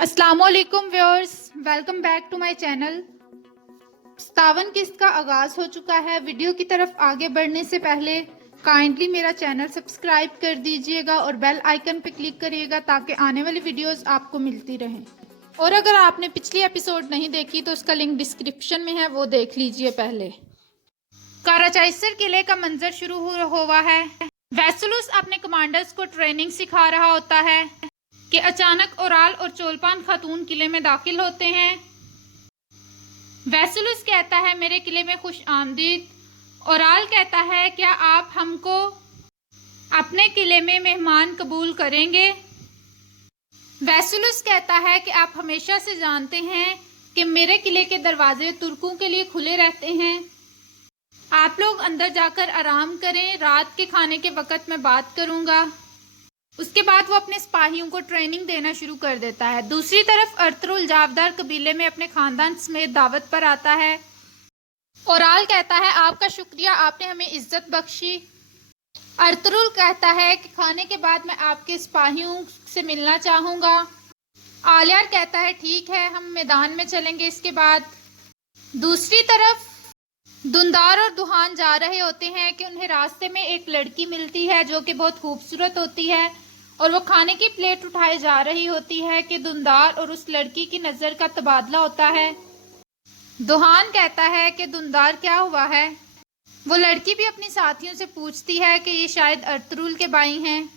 अस्सलाम वालेकुम viewers, welcome back to my channel. 57 किस्त का आगाज हो चुका है। वीडियो की तरफ आगे बढ़ने से पहले काइंडली मेरा चैनल सब्सक्राइब कर दीजिएगा और बेल आइकन पे क्लिक करिएगा ताकि आने वाली वीडियोस आपको मिलती रहें। और अगर आपने पिछली एपिसोड नहीं देखी तो उसका लिंक डिस्क्रिप्शन में है, वो देख लीजिए पहले। काराचाइसर किले का मंजर शुरू हुआ है। वेसुलुस अपने कमांडर्स को ट्रेनिंग सिखा रहा होता है कि अचानक ओराल और चोलपान खातून किले में दाखिल होते हैं। वेसुलुस कहता है, मेरे किले में खुश आमदीद। ओराल कहता है, क्या आप हमको अपने किले में मेहमान कबूल करेंगे? वेसुलुस कहता है कि आप हमेशा से जानते हैं कि मेरे किले के दरवाजे तुर्कों के लिए खुले रहते हैं। आप लोग अंदर जाकर आराम करें, रात के खाने के वक्त मैं बात करूंगा। उसके बाद वो अपने सिपाहियों को ट्रेनिंग देना शुरू कर देता है। दूसरी तरफ अर्तुरुल जावदार कबीले में अपने खानदान समेत दावत पर आता है। ओराल कहता है, आपका शुक्रिया, आपने हमें इज्जत बख्शी। अर्तुरुल कहता है कि खाने के बाद मैं आपके सिपाहियों से मिलना चाहूँगा। आलियार कहता है, ठीक है, हम मैदान में चलेंगे इसके बाद। दूसरी तरफ दुंदार और दुहान जा रहे होते हैं कि उन्हें रास्ते में एक लड़की मिलती है जो कि बहुत खूबसूरत होती है और वो खाने की प्लेट उठाए जा रही होती है कि दुंदार और उस लड़की की नज़र का तबादला होता है। दुहान कहता है कि दुंदार, क्या हुआ है? वो लड़की भी अपनी साथियों से पूछती है कि ये शायद अर्तुरुल के भाई हैं।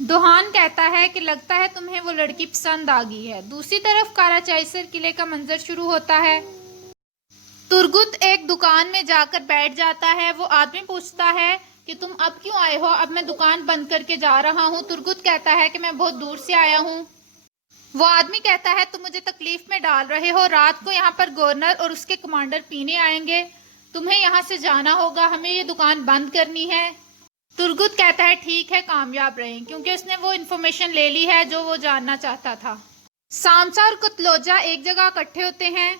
दुहान कहता है कि लगता है तुम्हें वो लड़की पसंद आ गई है। दूसरी तरफ काराचाइसर किले का मंजर शुरू होता है। तुर्गुत एक दुकान में जाकर बैठ जाता है। वो आदमी पूछता है कि तुम अब क्यों आए हो? अब मैं दुकान बंद करके जा रहा हूँ। तुर्गुत कहता है कि मैं बहुत दूर से आया हूँ। वो आदमी कहता है, तुम मुझे तकलीफ में डाल रहे हो। रात को यहाँ पर गवर्नर और उसके कमांडर पीने आएंगे। तुम्हें यहाँ से जाना होगा, हमें ये दुकान बंद करनी है। तुर्गुत कहता है, ठीक है, कामयाब रहें, क्योंकि उसने वो इन्फॉर्मेशन ले ली है जो वो जानना चाहता था। सामसा और कुतलोजा एक जगह इकट्ठे होते हैं।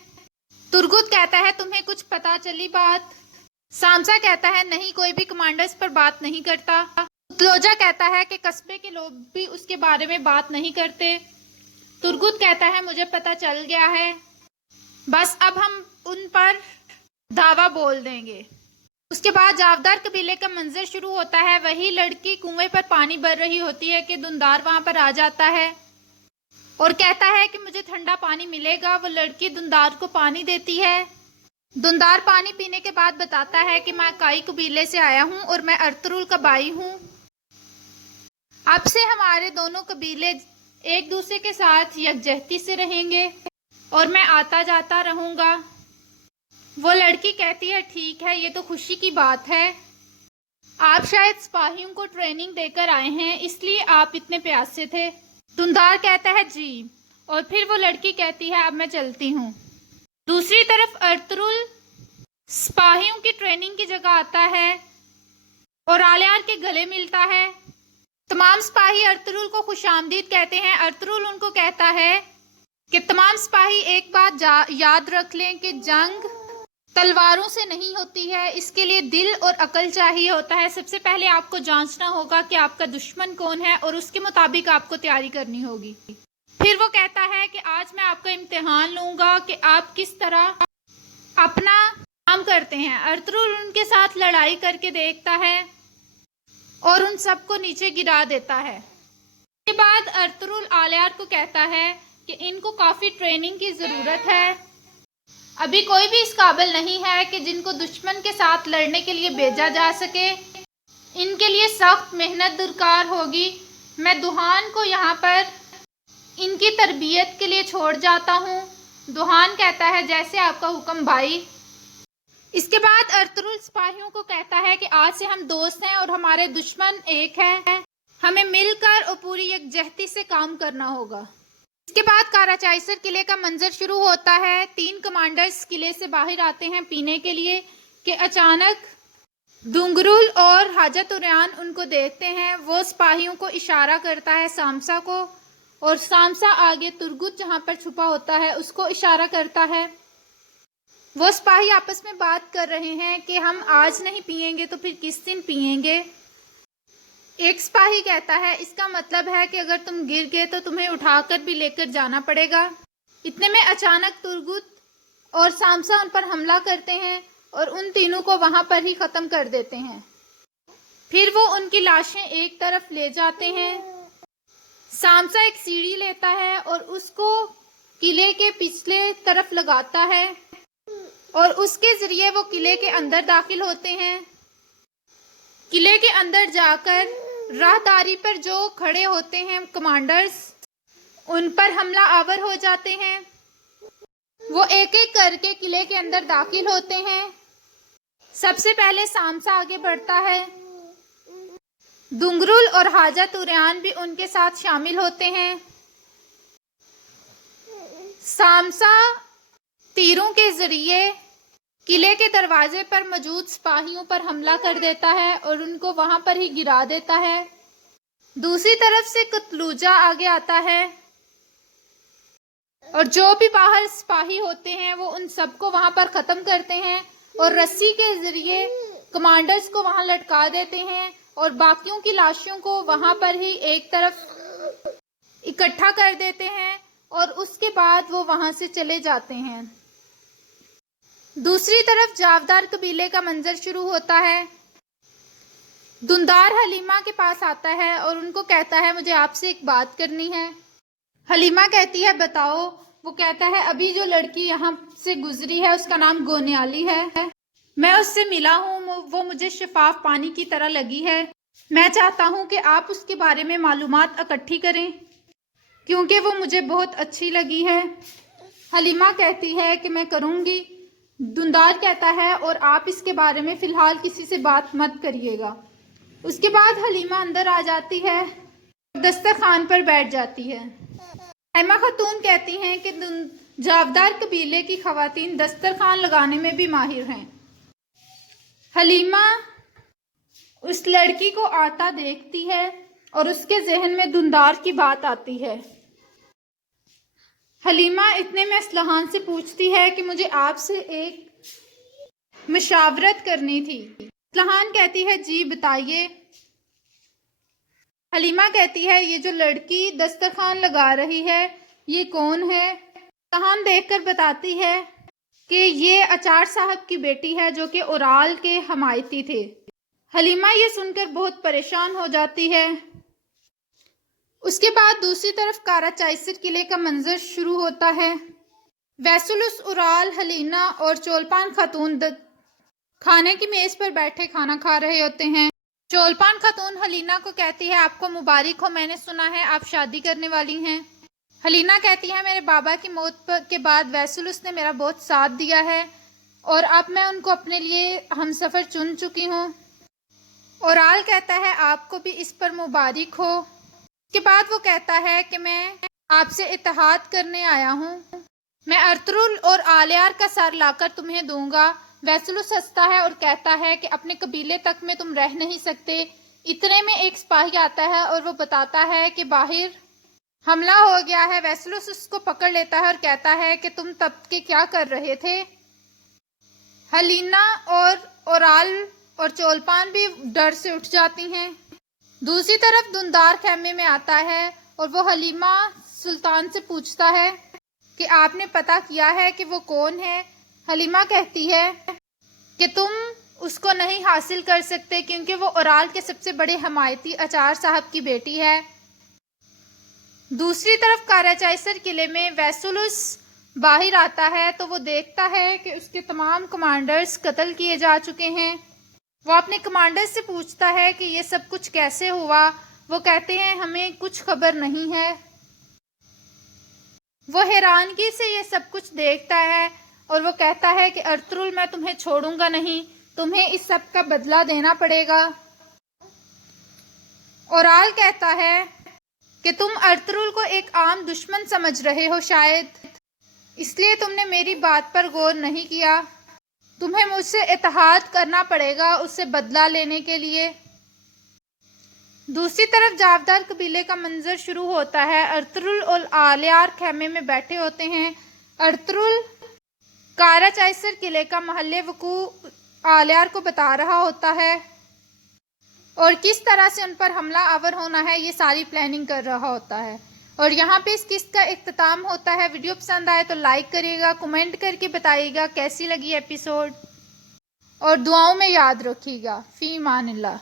तुर्गुत कहता है, तुम्हें कुछ पता चली बात? सामसा कहता है, नहीं, कोई भी कमांडर्स पर बात नहीं करता। कुतलोजा कहता है कि कस्बे के लोग भी उसके बारे में बात नहीं करते। तुर्गुत कहता है, मुझे पता चल गया है, बस अब हम उन पर दावा बोल देंगे। उसके बाद जावदार कबीले का मंजर शुरू होता है। वही लड़की कुएं पर पानी भर रही होती है कि दुंदार वहां पर आ जाता है और कहता है कि मुझे ठंडा पानी मिलेगा। वो लड़की दुंदार को पानी देती है। दुंदार पानी पीने के बाद बताता है कि मैं काई कबीले से आया हूँ और मैं अर्तुरुल का भाई हूँ। अब से हमारे दोनों कबीले एक दूसरे के साथ यकजहती से रहेंगे और मैं आता जाता रहूँगा। वो लड़की कहती है, ठीक है, ये तो खुशी की बात है। आप शायद सिपाहियों को ट्रेनिंग देकर आए हैं, इसलिए आप इतने प्यासे थे। दुंदार कहता है, जी। और फिर वो लड़की कहती है, अब मैं चलती हूँ। दूसरी तरफ अर्तुरुल सिपाहियों की ट्रेनिंग की जगह आता है और आलियार के गले मिलता है। तमाम सिपाही अर्तुरुल को खुशामदीद कहते हैं। अर्तुरुल उनको कहता है कि तमाम सिपाही एक बात याद रख लें कि जंग तलवारों से नहीं होती है, इसके लिए दिल और अकल चाहिए होता है। सबसे पहले आपको जांचना होगा कि आपका दुश्मन कौन है और उसके मुताबिक आपको तैयारी करनी होगी। फिर वो कहता है कि आज मैं आपका इम्तिहान लूंगा कि आप किस तरह अपना काम करते हैं। अर्तुरुल उनके साथ लड़ाई करके देखता है और उन सबको नीचे गिरा देता है। इसके बाद अर्तुरुल आलियार को कहता है कि इनको काफ़ी ट्रेनिंग की ज़रूरत है। अभी कोई भी इस काबिल नहीं है कि जिनको दुश्मन के साथ लड़ने के लिए भेजा जा सके। इनके लिए सख्त मेहनत दरकार होगी। मैं दुहान को यहाँ पर इनकी तरबियत के लिए छोड़ जाता हूँ। दुहान कहता है, जैसे आपका हुक्म भाई। इसके बाद अर्तुरुल सिपाहियों को कहता है कि आज से हम दोस्त हैं और हमारे दुश्मन एक हैं। हमें मिलकर और पूरी यकजहती से काम करना होगा। इसके बाद काराचाइसर किले का मंजर शुरू होता है। 3 कमांडर्स किले से बाहर आते हैं पीने के लिए कि अचानक दुंगरुल और हाजत उरियान उनको देखते हैं। वो सिपाहियों को इशारा करता है सामसा को और सामसा आगे तुर्गुत जहाँ पर छुपा होता है उसको इशारा करता है। वो सिपाही आपस में बात कर रहे हैं कि हम आज नहीं पिएंगे तो फिर किस दिन पिएंगे। ایک سپاہی کہتا ہے اس کا مطلب ہے کہ اگر تم گر گئے تو تمہیں اٹھا کر بھی لے کر جانا پڑے گا۔ اتنے میں اچانک ترگت اور سامسا ان پر حملہ کرتے ہیں اور ان تینوں کو وہاں پر ہی ختم کر دیتے ہیں۔ پھر وہ ان کی لاشیں ایک طرف لے جاتے ہیں۔ سامسا ایک سیڑھی لیتا ہے اور اس کو قلعے کے پچھلے طرف لگاتا ہے اور اس کے ذریعے وہ قلعے کے اندر داخل ہوتے ہیں۔ قلعے کے اندر جا کر راہداری پر جو کھڑے ہوتے ہیں کمانڈرز ان پر حملہ آور ہو جاتے ہیں۔ وہ ایک ایک کر کے قلعے کے اندر داخل ہوتے ہیں۔ سب سے پہلے سامسا آگے بڑھتا ہے۔ دنگرل اور حاجہ توریان بھی ان کے ساتھ شامل ہوتے ہیں۔ سامسا تیروں کے ذریعے قلعے کے دروازے پر موجود سپاہیوں پر حملہ کر دیتا ہے اور ان کو وہاں پر ہی گرا دیتا ہے۔ دوسری طرف سے کتلوجا آگے آتا ہے اور جو بھی باہر سپاہی ہوتے ہیں وہ ان سب کو وہاں پر ختم کرتے ہیں اور رسی کے ذریعے کمانڈرز کو وہاں لٹکا دیتے ہیں اور باقیوں کی لاشوں کو وہاں پر ہی ایک طرف اکٹھا کر دیتے ہیں اور اس کے بعد وہ وہاں سے چلے جاتے ہیں۔ دوسری طرف جاودار قبیلے کا منظر شروع ہوتا ہے۔ دندار حلیمہ کے پاس آتا ہے اور ان کو کہتا ہے مجھے آپ سے ایک بات کرنی ہے۔ حلیمہ کہتی ہے بتاؤ۔ وہ کہتا ہے ابھی جو لڑکی یہاں سے گزری ہے اس کا نام گونیالی ہے، میں اس سے ملا ہوں، وہ مجھے شفاف پانی کی طرح لگی ہے۔ میں چاہتا ہوں کہ آپ اس کے بارے میں معلومات اکٹھی کریں کیونکہ وہ مجھے بہت اچھی لگی ہے۔ حلیمہ کہتی ہے کہ میں کروں گی۔ دندار کہتا ہے اور آپ اس کے بارے میں فی الحال کسی سے بات مت کریے گا۔ اس کے بعد حلیمہ اندر آ جاتی ہے، دسترخوان پر بیٹھ جاتی ہے۔ حلیمہ خاتون کہتی ہیں کہ جاودار قبیلے کی خواتین دسترخوان لگانے میں بھی ماہر ہیں۔ حلیمہ اس لڑکی کو آتا دیکھتی ہے اور اس کے ذہن میں دندار کی بات آتی ہے۔ حلیمہ اتنے میں اصلحان سے پوچھتی ہے کہ مجھے آپ سے ایک مشاورت کرنی تھی۔ اصلحان کہتی ہے جی بتائیے۔ حلیمہ کہتی ہے یہ جو لڑکی دسترخوان لگا رہی ہے یہ کون ہے؟ اصلحان دیکھ کر بتاتی ہے کہ یہ اچار صاحب کی بیٹی ہے جو کہ اورال کے حمایتی تھے۔ حلیمہ یہ سن کر بہت پریشان ہو جاتی ہے۔ اس کے بعد دوسری طرف کارا چائسر قلعے کا منظر شروع ہوتا ہے۔ ویسولس، اورال، ہلینا اور چولپان خاتون کھانے کی میز پر بیٹھے کھانا کھا رہے ہوتے ہیں۔ چولپان خاتون ہلینا کو کہتی ہے آپ کو مبارک ہو، میں نے سنا ہے آپ شادی کرنے والی ہیں۔ ہلینا کہتی ہے میرے بابا کی موت کے بعد ویسولس نے میرا بہت ساتھ دیا ہے اور اب میں ان کو اپنے لیے ہمسفر چن چکی ہوں۔ اورال کہتا ہے آپ کو بھی اس پر مبارک ہو۔ اس کے بعد وہ کہتا ہے کہ میں آپ سے اتحاد کرنے آیا ہوں، میں ارطغرل اور آلیار کا سر لا کر تمہیں دوں گا۔ ویسولس ہنستا ہے اور کہتا ہے کہ اپنے قبیلے تک میں تم رہ نہیں سکتے۔ اتنے میں ایک سپاہی آتا ہے اور وہ بتاتا ہے کہ باہر حملہ ہو گیا ہے۔ ویسولس اس کو پکڑ لیتا ہے اور کہتا ہے کہ تم تب کے کیا کر رہے تھے؟ ہلینا اور اورال اور چولپان بھی ڈر سے اٹھ جاتی ہیں۔ دوسری طرف دندار خیمے میں آتا ہے اور وہ حلیمہ سلطان سے پوچھتا ہے کہ آپ نے پتہ کیا ہے کہ وہ کون ہے؟ حلیمہ کہتی ہے کہ تم اس کو نہیں حاصل کر سکتے کیونکہ وہ اورال کے سب سے بڑے حمایتی اچار صاحب کی بیٹی ہے۔ دوسری طرف کارا چائسر قلعے میں ویسولس باہر آتا ہے تو وہ دیکھتا ہے کہ اس کے تمام کمانڈرز قتل کیے جا چکے ہیں۔ وہ اپنے کمانڈر سے پوچھتا ہے کہ یہ سب کچھ کیسے ہوا؟ وہ کہتے ہیں ہمیں کچھ خبر نہیں ہے۔ وہ حیرانگی سے یہ سب کچھ دیکھتا ہے اور وہ کہتا ہے کہ ارطغرل میں تمہیں چھوڑوں گا نہیں، تمہیں اس سب کا بدلہ دینا پڑے گا۔ اورال کہتا ہے کہ تم ارطغرل کو ایک عام دشمن سمجھ رہے ہو شاید، اس لیے تم نے میری بات پر غور نہیں کیا۔ تمہیں مجھ سے اتحاد کرنا پڑے گا اس سے بدلہ لینے کے لیے۔ دوسری طرف جاودار قبیلے کا منظر شروع ہوتا ہے۔ ارطغرل اور آلیار خیمے میں بیٹھے ہوتے ہیں۔ ارطغرل کارا چائسر قلعے کا محل وقوع آلیار کو بتا رہا ہوتا ہے اور کس طرح سے ان پر حملہ آور ہونا ہے یہ ساری پلاننگ کر رہا ہوتا ہے۔ اور یہاں پہ اس قسط کا اختتام ہوتا ہے۔ ویڈیو پسند آئے تو لائک کریے گا، کمنٹ کر کے بتائیے گا کیسی لگی ایپیسوڈ، اور دعاؤں میں یاد رکھیے گا۔ فی امان اللہ۔